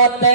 মধ্যে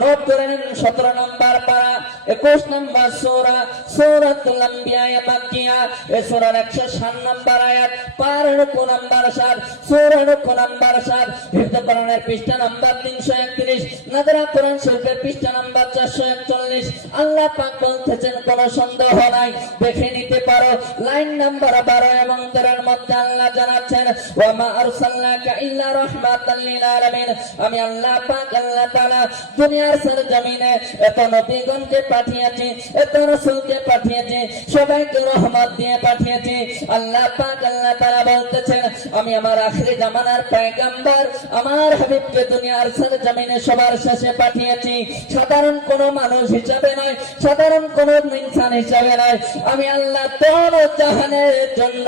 নোট করে নিন 17 নম্বর পারা 21 নম্বর সূরা সূরাতুল আম্বিয়া মাক্কিয়া এই সূরার 107 নম্বর আয়াত পারা রুকু নম্বর 7 সূরা রুকু নম্বর 7 হিফজ কোরআনের পৃষ্ঠা নম্বর 331 নাযরা কোরআন শরীফের পৃষ্ঠা নম্বর 441 আল্লাহ পাক বলতেছেন কোনো সন্দেহ নাই দেখে নিতে পারো লাইন নম্বর 12 এবং 13 এর মধ্যে আল্লাহ জানাচ্ছেন ওয়া মা আরসালনাকা ইল্লা রাহমাতাল লিল আলামিন আমি আল্লাহ পাক আল্লাহ তাআলা দুনিয়ার সরজমিনে এত নবীগণকে পাঠিয়েছি এত রাসূলকে পাঠিয়েছি সবাইকে রহমত দিয়ে পাঠিয়েছি আল্লাহ পাক আল্লাহ তাআলা বলতেছেন আমি আমার আখিরি জামানার পয়গম্বর আমার হাবিবকে দুনিয়ার সরজমিনে সবার শেষে পাঠিয়েছি সাধারণ কোনো মানুষ হিসাবে নয় সাধারণ কোনো ইনসান হিসাবে নয় আমি আল্লাহ তোর জাহানের জন্য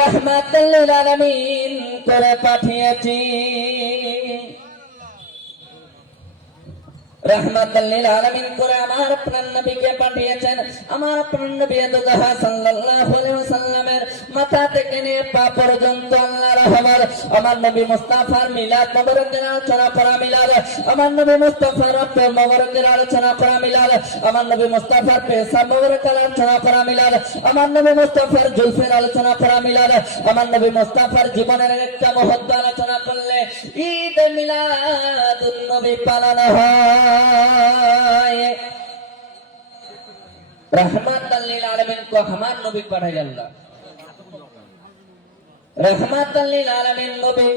রাহমাতুল লিল আলামিন করে পাঠিয়েছি রাহমাতুল লিল আলামিন করে আমার প্রাণ নবীকে পাঠিয়েছেন আমার প্রাণ নবী দুজহা সাল্লাল্লাহু আলাইহি ওয়াসাল্লামের মাথা থেকে নিয়ে পা পর্যন্ত আল্লাহর রহমত আমার নবী মুস্তাফার মিলাদ মুবারকের আলোচনা করা মিলাদ আমার নবী মুস্তাফার রব্বে মুবারকের আলোচনা করা মিলাদ আমার নবী মুস্তাফার পেশাব মুবারকের আলোচনা করা মিলাদ আমার নবী মুস্তাফার জুলফের আলোচনা করা মিলাদ আমার নবী মুস্তাফার জীবনের একটা মুহূর্ত আলোচনা করলে ঈদ মিলাদুন নবী পালন হয় रहमतुल लिल आलमीन को हमार नबी पढ़ाई अल्लाह रहमतुल लिल आलमीन नबी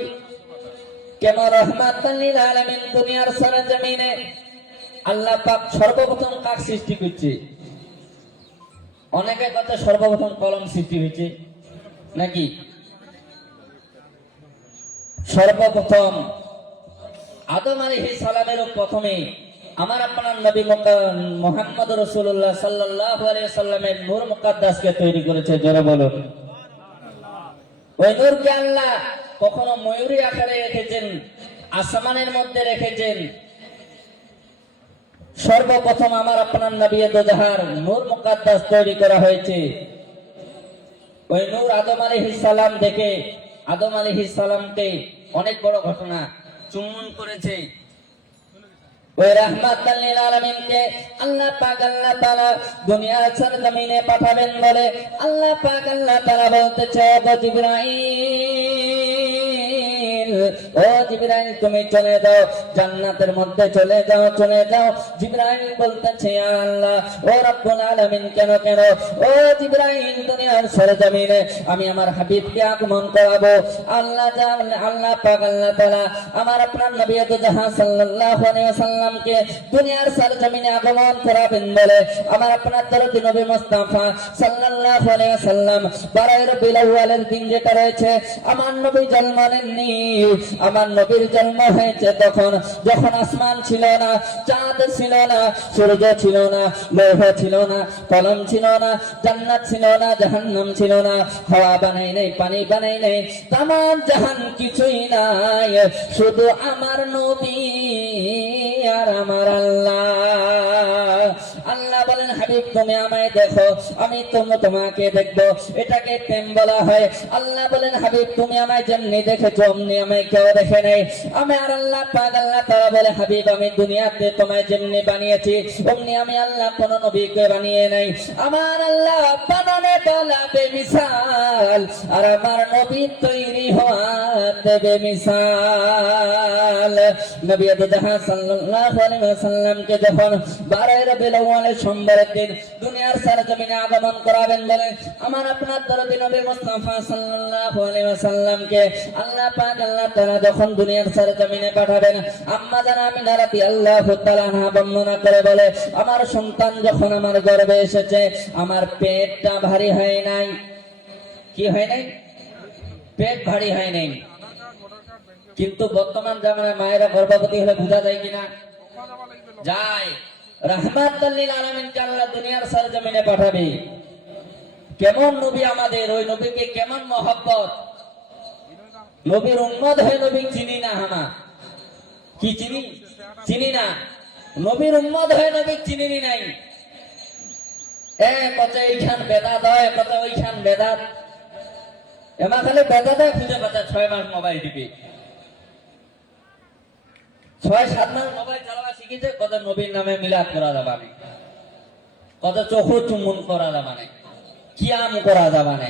केमन रहमतुल लिल आलमीन दुनियार सारा जमीने আল্লাহ পাক সর্বপ্রথম কাক সৃষ্টি করেছে অনেকে কথা সর্বপ্রথম কলম সৃষ্টি হয়েছে নাকি সর্বপ্রথম আদম আলাইহিস সালামের প্রথমে আমার আপনার নবী মুহাম্মদ রাসূলুল্লাহ সাল্লাল্লাহু আলাইহি ওয়াসাল্লামের নূর মুকদ্দাসকে তৈরি করেছে জোরে বলুন ওই নূরকে আল্লাহ কখনো ময়ূরী আকারে রেখেছেন আসমানের মধ্যে রেখেছেন সর্বপ্রথম আমার আপনার নবী দুজাহার নূর মুকদ্দাস তৈরি করা হয়েছে ওই নূর আদম আলাইহিস সালাম দেখে আদম আলাইহিস সালামকে অনেক বড় ঘটনা চুম্বন করেছে ওই রাহমাতুল লিল আলামিন কে আল্লাহ পাক আল্লাহ তাআলা দুনিয়ার সরজমিনে পাঠাবেন বলে আল্লাহ পাক আল্লাহ তাআলা বলতেছে ও জিবরাইল ও জিবরাইল তুমি চলে যাও জান্নাতের মধ্যে চলে যাও জিবরাইল বলতেছে ইয়া আল্লাহ ও রব্বুল আলামিন কেন ও জিবরাইল দুনিয়ার সরজমিনে আমি আমার হাবিবকে আগমন করাবো আল্লাহ পাক আল্লাহ তাআলা আমার আপনার নবী দুজাহান সাল্লাল্লাহু আলাইহি ওয়াসাল্লামকে দুনিয়ার সরজমিনে আগমন করাবেন বলে আমার আপনার দরদি নবী মুস্তাফা সাল্লাল্লাহু আলাইহি ওয়াসাল্লাম 12 রবিউল আউয়ালের দিন যেটা রয়েছে আমার নবী জন্ম নেননি আমার নবীর জন্ম হয়েছে যখন আসমান ছিল না চাঁদ ছিল না সূর্য ছিল না লৌহ ছিল না কলম ছিল না জান্নাত ছিল না জাহান্নাম ছিল না হাওয়া বানাই নাই পানি বানাই নাই তামাম জাহান কিছুই নাই শুধু আমার নবী আর আমার আল্লাহ বলেন হাবিব তুমি আমায় দেখো আমি তোমাকে দেখবো এটাকে প্রেম বলা হয় আল্লাহ বলেন হাবিব তুমি আমায় যেমনি দেখেছো অমনি আমায় কেউ দেখে নাই আমি আর আল্লাহ পাক আল্লাহ তাআলা বলে হাবিব আমি দুনিয়াতে তোমায় যেমনি বানিয়েছি অমনি আমি আল্লাহ কোন নবীকে বানিয়ে নাই আমার আল্লাহ বানানে তোলা বেমিসাল আর আমার নবী তৈরি হওয়াতে বেমিসাল নবী দুজাহান সাল্লাল্লাহু আলাইহি ওয়াসাল্লামকে যখন 12 রবিউল আউয়ালের সোমবারের দিন দুনিয়ার সরজমিনে আগমন করাবেন বলে আমার আপনার দরদি নবী মুস্তাফা সাল্লাল্লাহু আলাইহি ওয়াসাল্লামকে আল্লাহ পাক আল্লাহ তাআলা যখন দুনিয়ার সরজমিনে পাঠাবেন আম্মা জান আমিনা রাদিয়াল্লাহু তাআলা আনহা বর্ণনা করে বলে আমার সন্তান যখন আমার গর্ভে এসেছে আমার পেটটা ভারী হয় নাই কি হয় নাই পেট ভারী হয় নাই কিন্তু বর্তমান জামানায় মায়েরা গর্ভবতী হলে বোঝা যায় কিনা যায় রাহমাতুল লিল আলামিনকে আল্লাহ দুনিয়ার সরজমিনে পাঠাবে কেমন নবী আমাদের ওই নবীকে কেমন মহব্বত নবীর উম্মত হয়ে নবী চিনি না হামা কি চিনি না নবীর উম্মত হয়ে নবী চিনি নাই কত এইখান বেদাত হয় কত ওইখান বেদাত এমা খালি বেদাতে খুঁজে পাতা 6 মাস মোবাইল টিপি 6-7 মাস মোবাইল চালাবা শিখেছে, কত নবীর নামে মিলাদ করা যাবে না, কত চোখু চুম্বন করা যাবে না, কিয়াম করা যাবে না।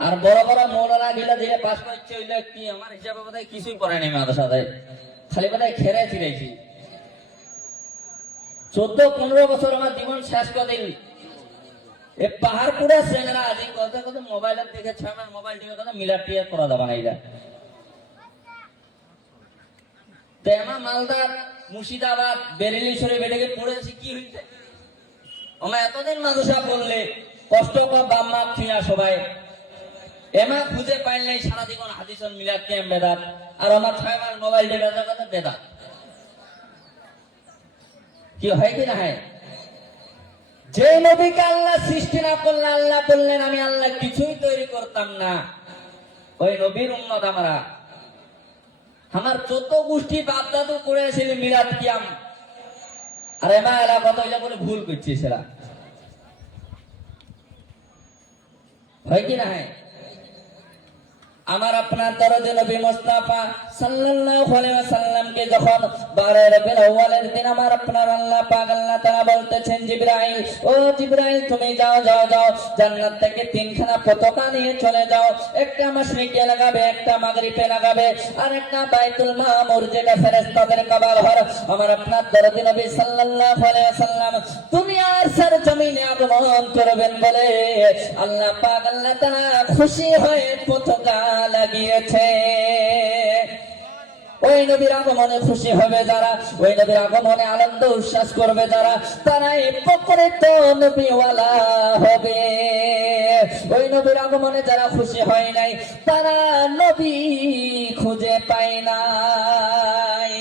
আর বড় বড় মৌলানা গিলা দিয়ে পাস করছে, ওইটা কি আমার হিসাবে বোধহয় কিছুই করে নাই মাদ্রাসাতে, খালি বোধহয় খেরে ফিরেছি। 14-15 বছর আমার জীবন শেষ করে দিন। এ পাহাড়পুরের ছেলেরা আজ কথা কথা মোবাইলের দেখে 6 মাস মোবাইল টিভি কথা মিলাদ টিয়া করা যাবে না। এটা তেমা মালদার মুর্শিদাবাদ বেরেলি শরীফ এটাকে পড়েছি কি হইছে। আমরা এতদিন মাদ্রাসা বললে কষ্ট কর বাম্মা থিয়া সবাই এমা খুঁজে পাইল নাই, সারা জীবন হাদিসন মিলাদ কেম বেদাত, আর আমার 6 মাস মোবাইল দিয়ে বেদাত কথা বেদাত কি হয় কি না হয়? যে নবীকে আল্লাহ সৃষ্টি না করলে আল্লাহ বললেন আমি আল্লাহ কিছুই তৈরি করতাম না, ওই নবীর উম্মত আমরা। আমার 14 গোষ্ঠী বাপ দাদু করেছিল মিলাদ কিয়াম, আর এমা এলা কত ইলা বলে ভুল করছে, সেরা হয় কি না হয়? আমার আপনার দরদে নবী মুস্তাফা সাল্লাল্লাহু আলাইহি ওয়াসাল্লামকে যখন 12 রবিউল আউয়ালের দিন আমার আপনার আল্লাহ পাক আল্লাহ তাআলা বলতেছেন জিবরাইল, ও জিবরাইল তুমি যাও যাও যাও জান্নাত থেকে 3খানা পতাকা নিয়ে চলে যাও, একটা মাশরিকে লাগাবে, একটা মাগরিবে লাগাবে, আর একটা বাইতুল মামুর যেটা ফেরেশতাদের কাবা ঘর। আমার আপনার দরদে নবী সাল্লাল্লাহু আলাইহি ওয়াসাল্লাম দুনিয়ার সরজমিনে আগমন করবেন বলে আল্লাহ পাক আল্লাহ তাআলা খুশি হয়ে পতাকা লাগিয়েছে। ওই নবীর আগমনে খুশি হবে যারা, ওই নবীর আগমনে আনন্দ উচ্ছ্বাস করবে যারা, তারাই প্রকৃত নবীওয়ালা হবে। ওই নবীর আগমনে যারা খুশি হয় নাই তারা নবী খুঁজে পায় নাই।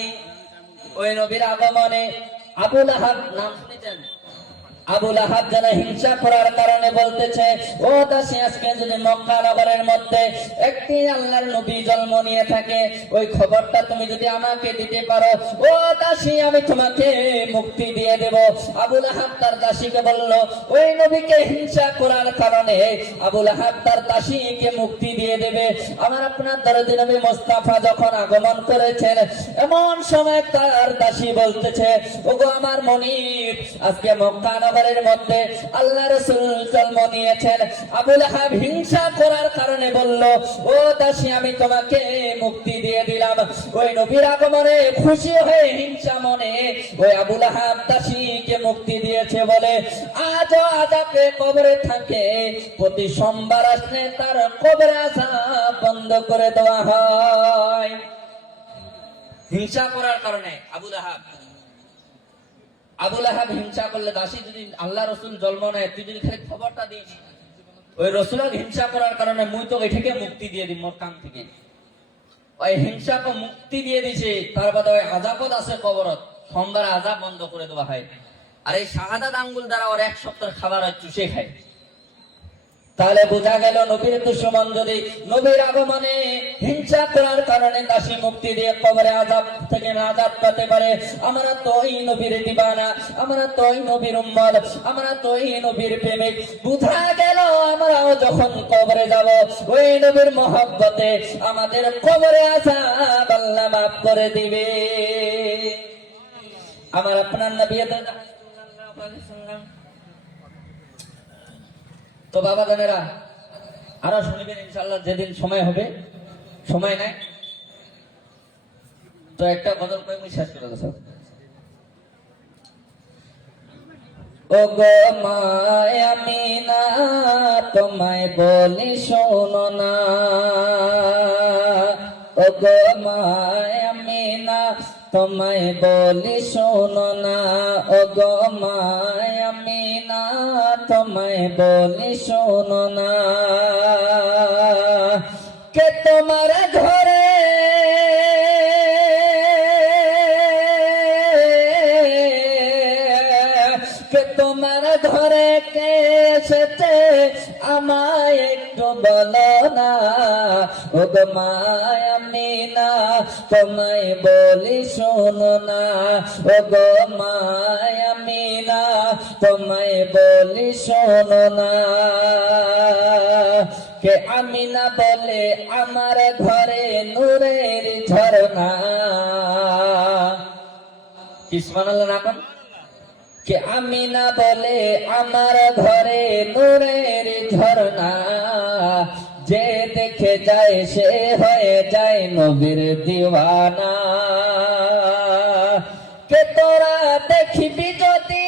ওই নবীর আগমনে আবু লাহাব নাম শুনেছেন? আবু লাহাব যারা হিংসা করার কারণে বলতেছে, ও দাসী আজকে যদি মক্কা নগরের মধ্যে একটি আল্লাহর নবী জন্ম নিয়ে থাকে, ওই খবরটা তুমি যদি আমাকে দিতে পারো, ও দাসী আমি তোমাকে মুক্তি দিয়ে দেব। আবু লাহাব তার দাসীকে বলল, ওই নবীকে হিংসা করার কারণে আবু লাহাব তার দাসীকে মুক্তি দিয়ে দেবে। আমার আপনার দরদি নবী মুস্তাফা যখন আগমন করেছেন, এমন সময় তার দাসী বলতেছে, ওগো আমার মনিব, আজকে মক্কা নগরের মধ্যে আল্লাহ রাসূল জন্ম নিয়েছেন। আবু লাহাব হিংসা করার কারণে বলল, ও দাসী আমি তোমাকে মুক্তি দিয়ে দিলাম। ওই নবীর আগমনে খুশি হয়ে হিংসা মনে ওই আবু লাহাব দাসীকে মুক্তি দিয়েছে বলে আজও আযাবে কবরে থাকে, প্রতি সোমবার আসলে তার কবরে আযাব বন্ধ করে দেওয়া হয়। হিংসা করার কারণে আবু লাহাব হিংসা করলে, দাসী যদি আল্লাহ রসুল জন্ম নেয়, তুই যদি খালি খবরটা দিস, ওই রসুলক হিংসা করার কারণে মুই তো এটাকে মুক্তি দিয়ে দিই মোর কাম থেকে। ওই হিংসাকে মুক্তি দিয়ে দিছে, তার বাদে ওই আযাবত আছে কবরত, সোমবার আযাব বন্ধ করে দেওয়া হয়। আর এই শাহাদাত আঙ্গুল দ্বারা ওর 1 সপ্তাহ খাবার হয় চুষে খায়। তাহলে বোঝা গেল নবীর দুশমন যদি নবীর আগমনে হিংসা করার কারণে দাসী মুক্তি দিয়ে কবরে আযাব থেকে নাজাত পেতে পারে, আমরা তো ওই নবীর দিবানা, আমরা তো ওই নবীর উম্মত, আমরা তো ওই নবীর প্রেমিক। বোঝা গেল আমরাও যখন কবরে যাব, ওই নবীর মহব্বতে আমাদের কবরে আযাব আল্লাহ মাফ করে দিবে। আমার আপনার নবী সাল্লাল্লাহু আলাইহি ওয়াসাল্লাম। তো বাবা জানেরা আরো শুনবেন ইনশাআল্লাহ, যেদিন সময় হবে, সময় নাই তো একটা গজল করে আমি শেষ করে দেব। ও গো মায় আমিনা তোমায় বলি শোনো না, ও গো মায় আমিনা তোমায় বলি শোনো না, ও গো মায় আমিনা তোমায় বলি শোনো না, কে তোমার ঘরে তোমার ঘরে কে এসেছে আমায় একটু বলো না, ও গো মায় আমিনা তোমায় বলি শোনো না, ও গো মায় আমিনা তোমায় বলি শোনো না, কে আমিনা বলে আমার ঘরে নূরের ঝরনা। কি সুবহানাল্লাহ না কোন? কে আমিনা বলে আমার ঘরে নূরের ঝরনা। যে দেখে যায় সে হয়ে যায় নবীর দিওয়ানা। কে তোরা দেখিবি যদি,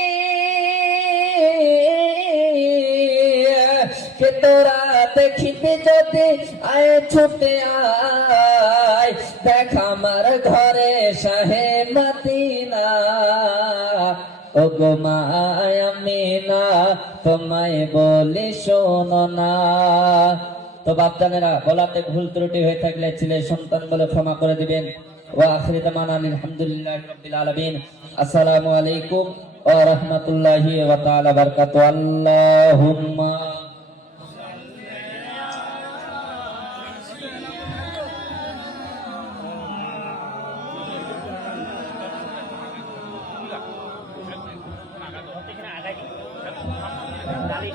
কে তোরা দেখিবি যদি আয় ছুটে আয়, দেখ আমার ঘরে শাহে মদিনা। ও গো মা আমিনা তোমায় বলি শোনো না। তো বাপজানেরা, বলাতে ভুল ত্রুটি হয়ে থাকলে ছেলে সন্তান বলে ক্ষমা করে দিবেন। ওয়া আখিরু দাওয়ানা আলহামদুলিল্লাহি রাব্বিল আলামিন। আসসালামু আলাইকুম ওয়া রাহমাতুল্লাহি ওয়া তাআলা বারাকাতুহু। আল্লাহুম্মা Dali